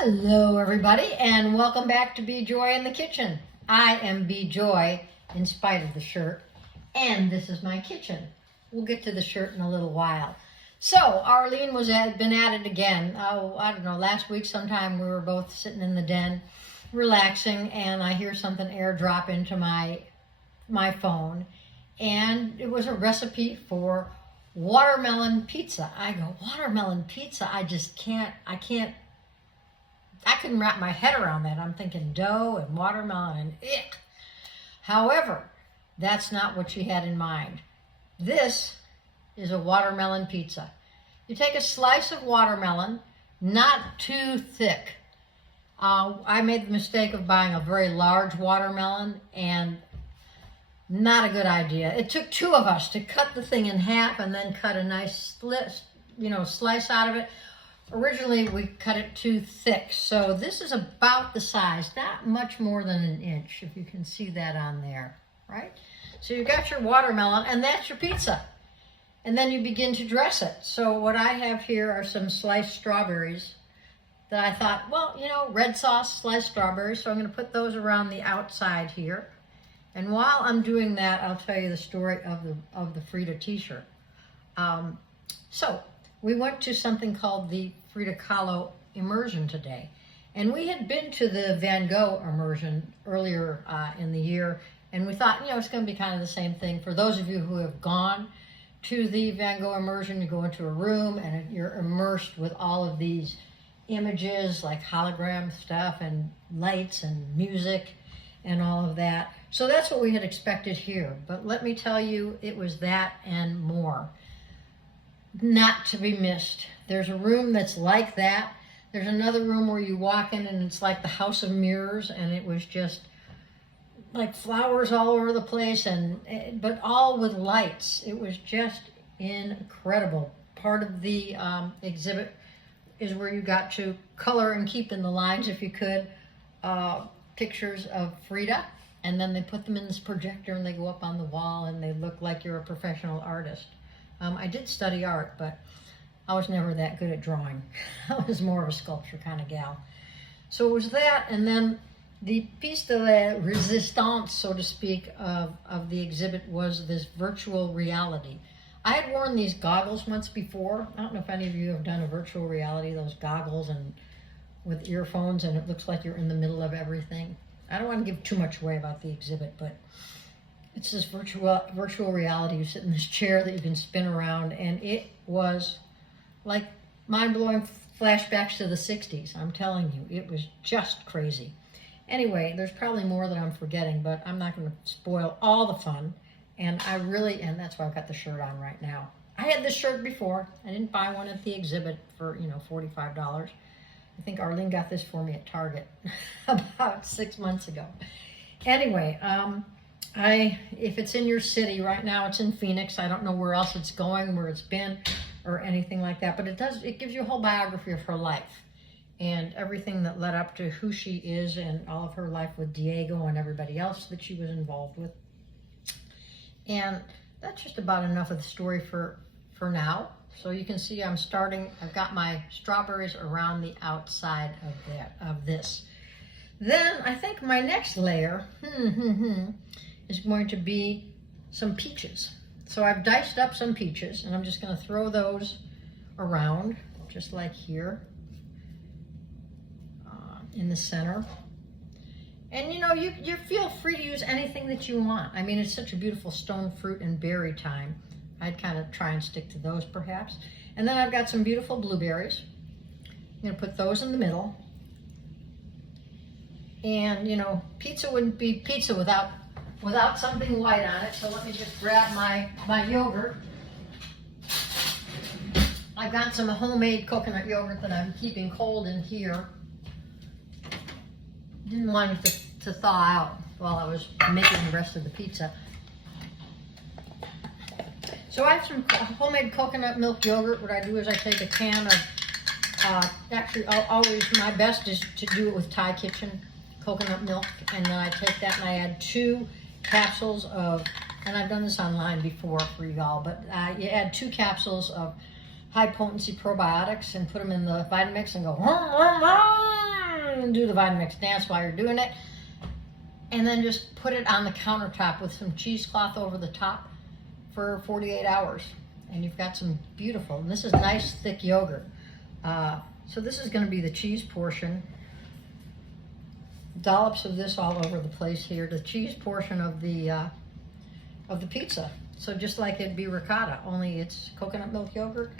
Hello everybody and welcome back to Be Joy in the Kitchen. I am Be Joy in spite of the shirt, and this is my kitchen. We'll get to the shirt in a little while. So Arlene been at it again. I don't know, last week sometime we were both sitting in the den relaxing and I hear something airdrop into my phone, and it was a recipe for watermelon pizza. I go, watermelon pizza? I couldn't wrap my head around that. I'm thinking dough and watermelon and ick. However, that's not what she had in mind. This is a watermelon pizza. You take a slice of watermelon, not too thick. I made the mistake of buying a very large watermelon, and not a good idea. It took two of us to cut the thing in half and then cut a nice slice out of it. Originally, we cut it too thick, so this is about the size, not much more than an inch, if you can see that on there, right? So you got your watermelon, and that's your pizza. And then you begin to dress it. So what I have here are some sliced strawberries that I thought, well, red sauce, sliced strawberries, so I'm going to put those around the outside here. And while I'm doing that, I'll tell you the story of the Frida t-shirt. So we went to something called the Frida Kahlo immersion today. And we had been to the Van Gogh immersion earlier in the year. And we thought, it's going to be kind of the same thing. For those of you who have gone to the Van Gogh immersion, you go into a room and you're immersed with all of these images like hologram stuff and lights and music and all of that. So that's what we had expected here. But let me tell you, it was that and more. Not to be missed. There's a room that's like that. There's another room where you walk in and it's like the House of Mirrors, and it was just like flowers all over the place, but all with lights. It was just incredible. Part of the exhibit is where you got to color and keep in the lines, if you could, pictures of Frida, and then they put them in this projector and they go up on the wall and they look like you're a professional artist. I did study art, but I was never that good at drawing. I was more of a sculpture kind of gal. So it was that, and then the piece de la resistance, so to speak, of the exhibit was this virtual reality. I had worn these goggles once before. I don't know if any of you have done a virtual reality, those goggles and with earphones, and it looks like you're in the middle of everything. I don't want to give too much away about the exhibit, but it's this virtual reality. You sit in this chair that you can spin around, and it was like mind-blowing flashbacks to the 60s. I'm telling you, it was just crazy. Anyway, there's probably more that I'm forgetting, but I'm not going to spoil all the fun. And that's why I've got the shirt on right now. I had this shirt before. I didn't buy one at the exhibit for, $45. I think Arlene got this for me at Target about 6 months ago. Anyway, if it's in your city right now, it's in Phoenix. I don't know where else it's going, where it's been, or anything like that. But it gives you a whole biography of her life and everything that led up to who she is and all of her life with Diego and everybody else that she was involved with. And that's just about enough of the story for now. So you can see I've got my strawberries around the outside of this. Then I think my next layer is going to be some peaches. So I've diced up some peaches, and I'm just going to throw those around, just like here, in the center. And you feel free to use anything that you want. I mean, it's such a beautiful stone fruit and berry time. I'd kind of try and stick to those perhaps. And then I've got some beautiful blueberries. I'm going to put those in the middle. And, pizza wouldn't be pizza without something white on it. So let me just grab my yogurt. I've got some homemade coconut yogurt that I'm keeping cold in here. Didn't want it to thaw out while I was making the rest of the pizza. So I have some homemade coconut milk yogurt. What I do is I take a can of, actually always my best is to do it with Thai Kitchen coconut milk, and then I take that and I add 2 capsules of, and I've done this online before for y'all, but you add 2 capsules of high potency probiotics and put them in the Vitamix and go, do the Vitamix dance while you're doing it. And then just put it on the countertop with some cheesecloth over the top for 48 hours. And you've got some beautiful, and this is nice thick yogurt. So this is going to be the cheese portion. Dollops of this all over the place here. The cheese portion of the pizza. So just like it'd be ricotta, only it's coconut milk yogurt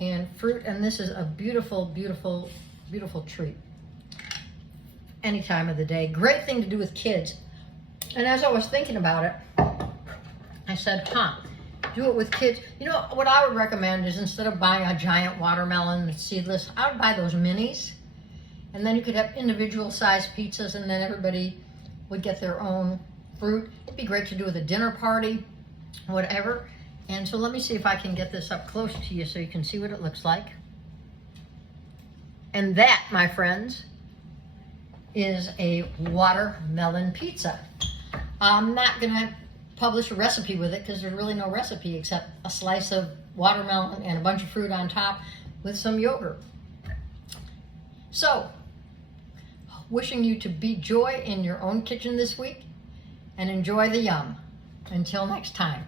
and fruit. And this is a beautiful, beautiful, beautiful treat. Any time of the day. Great thing to do with kids. And as I was thinking about it, I said, do it with kids. You know, what I would recommend is instead of buying a giant watermelon that's seedless, I would buy those minis. And then you could have individual sized pizzas, and then everybody would get their own fruit. It'd be great to do with a dinner party, whatever. And so let me see if I can get this up close to you so you can see what it looks like. And that, my friends, is a watermelon pizza. I'm not gonna publish a recipe with it because there's really no recipe except a slice of watermelon and a bunch of fruit on top with some yogurt. So, wishing you to be joy in your own kitchen this week and enjoy the yum. Until next time.